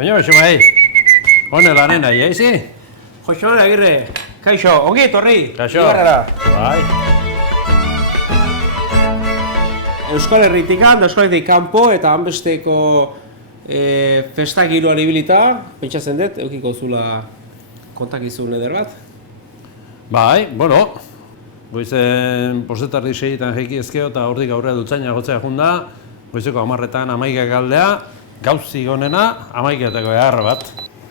Baina, Xumai, honela nena, jaizi? Jose Manuel Agirre, kaixo, ongi etorri, Kaixo. ibarrara. Bai. Euskal Herritikan, Euskal Herritik kanpo eta hanbesteko festa giroan ibilita, pentsatzen dut, eukiko zula kontakizun eder bat. Bai, bueno, goizen postetardi seietan jeki ezkeo eta hortik aurrea dutzaina gotzea junda, goizeko 10etan 11 galdea, gauzi gonena 11etako ehar bat.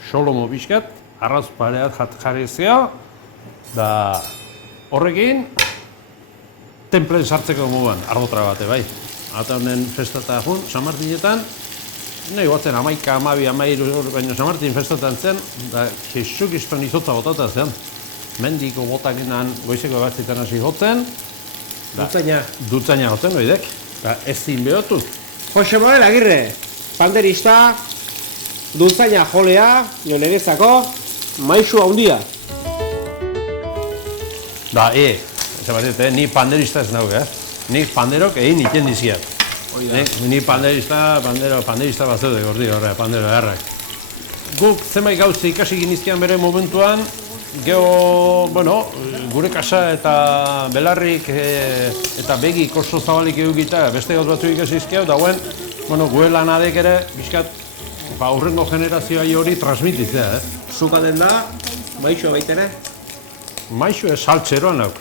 Solomo pixkat, arrauz pareat jarri ezkeo, da horrekin templen sartzeko moduan, ardotra bate, bai. Eta honen festata jun, San Martinetan, nahi batzen 11, 12, 13, baina San Martin festatan zen, da Jesukiston izotza botata zen. Mendiko botakenan goizeko batzitan hasi jotzen. Dutzaina jotzen goidek, da ez zin behotu. Jose Manuel Agirre, panderista, dutzaina jolea, nionegezako, maisu handia. Da, ni panderista ez nago, Nik panderok egin iken diziat. Ni panderista bat zeude gordi horre, pandero errak. Guk zenbait gauzi ikasi ginizkian bere momentuan, geho, bueno, gure kasa eta belarrik eta begi oso zabalik edukita beste gauz batzuk ikasi izkeo, da guen, bueno, gue lanadek ere, bizkat, aurrengo generazioa hori transmititzea, Zukaten da, maisu baitere. Maizu ez saltzeroa nauk.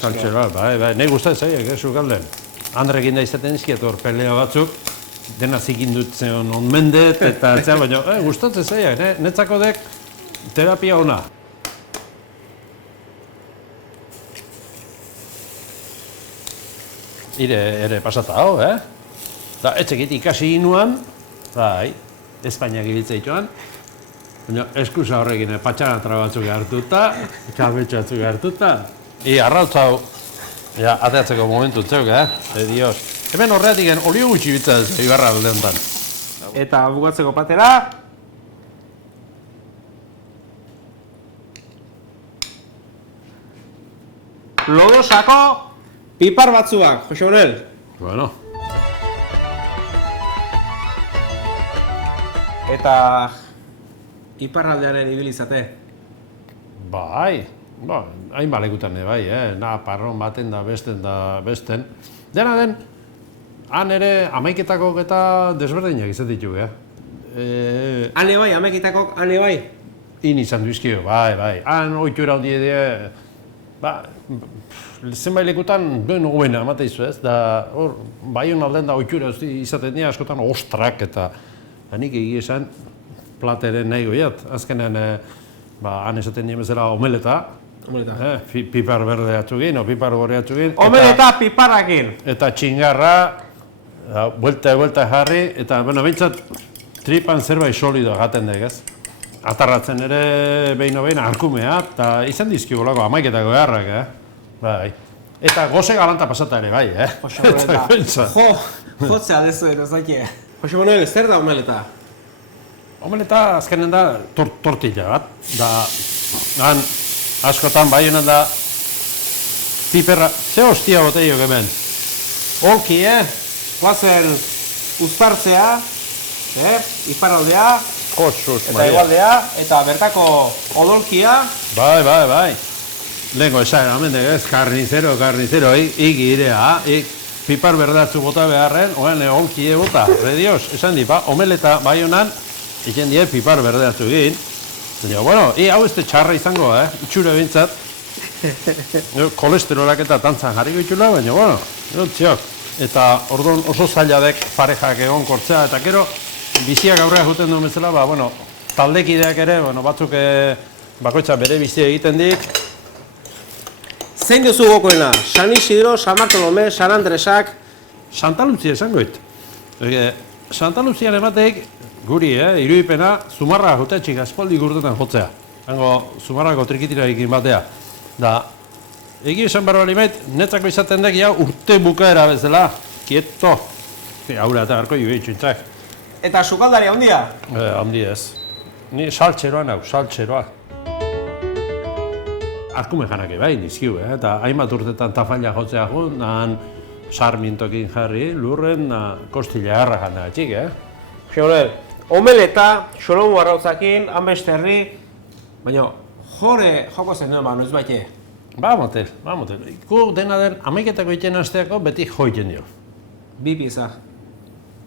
Saltzeroa, bai, nahi gustatzen zaiak, sukalden. Andrekin da izaten izkiet hor pelea batzuk, dena zikin dut zeon onmendet, eta etzean, baina gustatzen zaiak, netzako dek terapia ona. Ere pasata hau, Da, etxekit ikasi inuan, bai, Espainiak ibiltzea itoan, baina eskusa horrekin patxanatra batzuk hartuta, kabetxo batzuk hartuta, arrautz hau, ateatzeko momentu zeuk, Dios. Hemen horretik olio gutxi bitza ez, ibarra alde honetan. Eta bukatzeko patera. Lodosako pipar batzuak, Jose Manuel. Bueno. Eta iparraldearen ibilizate. Bai, hain balekutan bai, parron baten da besten. Dena den, han ere 11etakok eta desberdinak izan ditu, Hane bai, 11etakok, hane bai. In izan duizkio, bai. Han oitura handi edo, zenbait lekutan duen goena emateizu ez, da hor, baion aldean da oitura izaten dira askotan ostrak eta hanik egia esan plateren nahi goiat. Azkenean, han esaten nien bezala omeleta, pipar berde atzugin, o pipar gorri atzugin. Omeleta piparakin! Eta txingarra, buelta jarri, eta, behintzat, tripan zerbait solidoa gaten dek, ez? Atarratzen ere behin arkumea, eta izan dizkigu lako 11etako beharrak, bai. Eta goze galanta pasata ere, bai, Jose Manuel, jotzea dezuen, ozaki. Jose Manuel, zer da omeleta? Omeleta azkenen da tortilla bat, da han askotan bai honen da piperra, ze hostia boteio hemen? Olki, guazen uztartzea, iparraldea, eta igualdea, eta bertako odolkia. Bai. Lehenko esan, amendek ez, karnizero, igi irea, pipar berdatzu bota beharren, oen olki bota, redios, esan di, omeleta bai honan, iken die pipar berdatzu egin. Bueno, hau ez txarra izango, itxura bintzat. Kolesterolak eta tantzan jarri goitula, baina, bueno, txiok. Eta orduan oso zailadek parejak egon kortzea, eta gero, biziak aurrera juten duen bezala, taldekideak ere, batzuk bakoitza bere bizia egiten dik. Zein duzu gokoena? San Isidro, San Bartolome, San Andresak? Santa Lucia esangoit. Santa Lucian emateik, guri, irudipena, Zumarra jotetxik aspaldi gurtetan jotzea. Zumarrako trikitirarekin batea. Da, egi esan barbari mait, netzako izaten dek, urte bukaera bezala, kieto. Haura eta harko juge itxuntzak. Eta sukaldari handia? Handia ez. Ni saltxeroa nahu, saltxeroa. Arkume janake bai, nizkiu, eta hainbat urtetan tafaila jotzea jun, nahan sarmientokin jarri, lurren, kostila harra jana txik, Jose Manuel, omeleta, xolomu arrautzakin, hanbeste herri, baina joko zen ba, noiz baite. Ba, motel. Gu dena den, amaiketako iten asteako beti joiten dio. Bi pieza.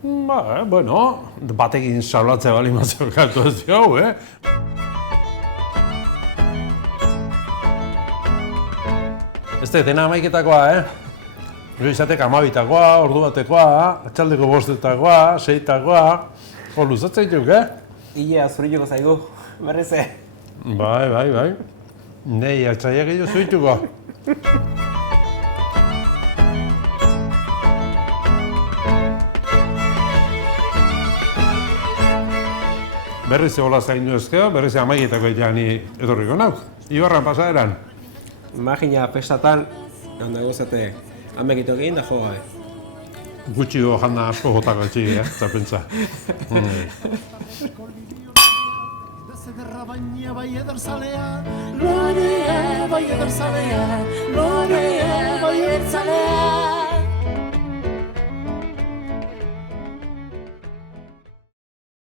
Ba, bueno, batekin saulatzea bali mazio kaltu ez dio, Ez da, dena amaiketakoa, Goizatek 12takoa, ordu batekoa, atxaldeko 5takoa, 6takoa, hor luzatzen duk, Ilea zurituko zaigu, berriz. Bai. Nei, atxaiak edo zuituko. Berriz egola zaindu ezkeo, berriz amaiketako ni etorriko nauk. Ibarran pasaderan. Imagina festatan, handa gozate, hamekito egin da jo gabe. Gutxi janda asko jotako etxi, eta pentsa. Bai ederzalea, Lorea bai ederzalea, Lorea bai ederzalea.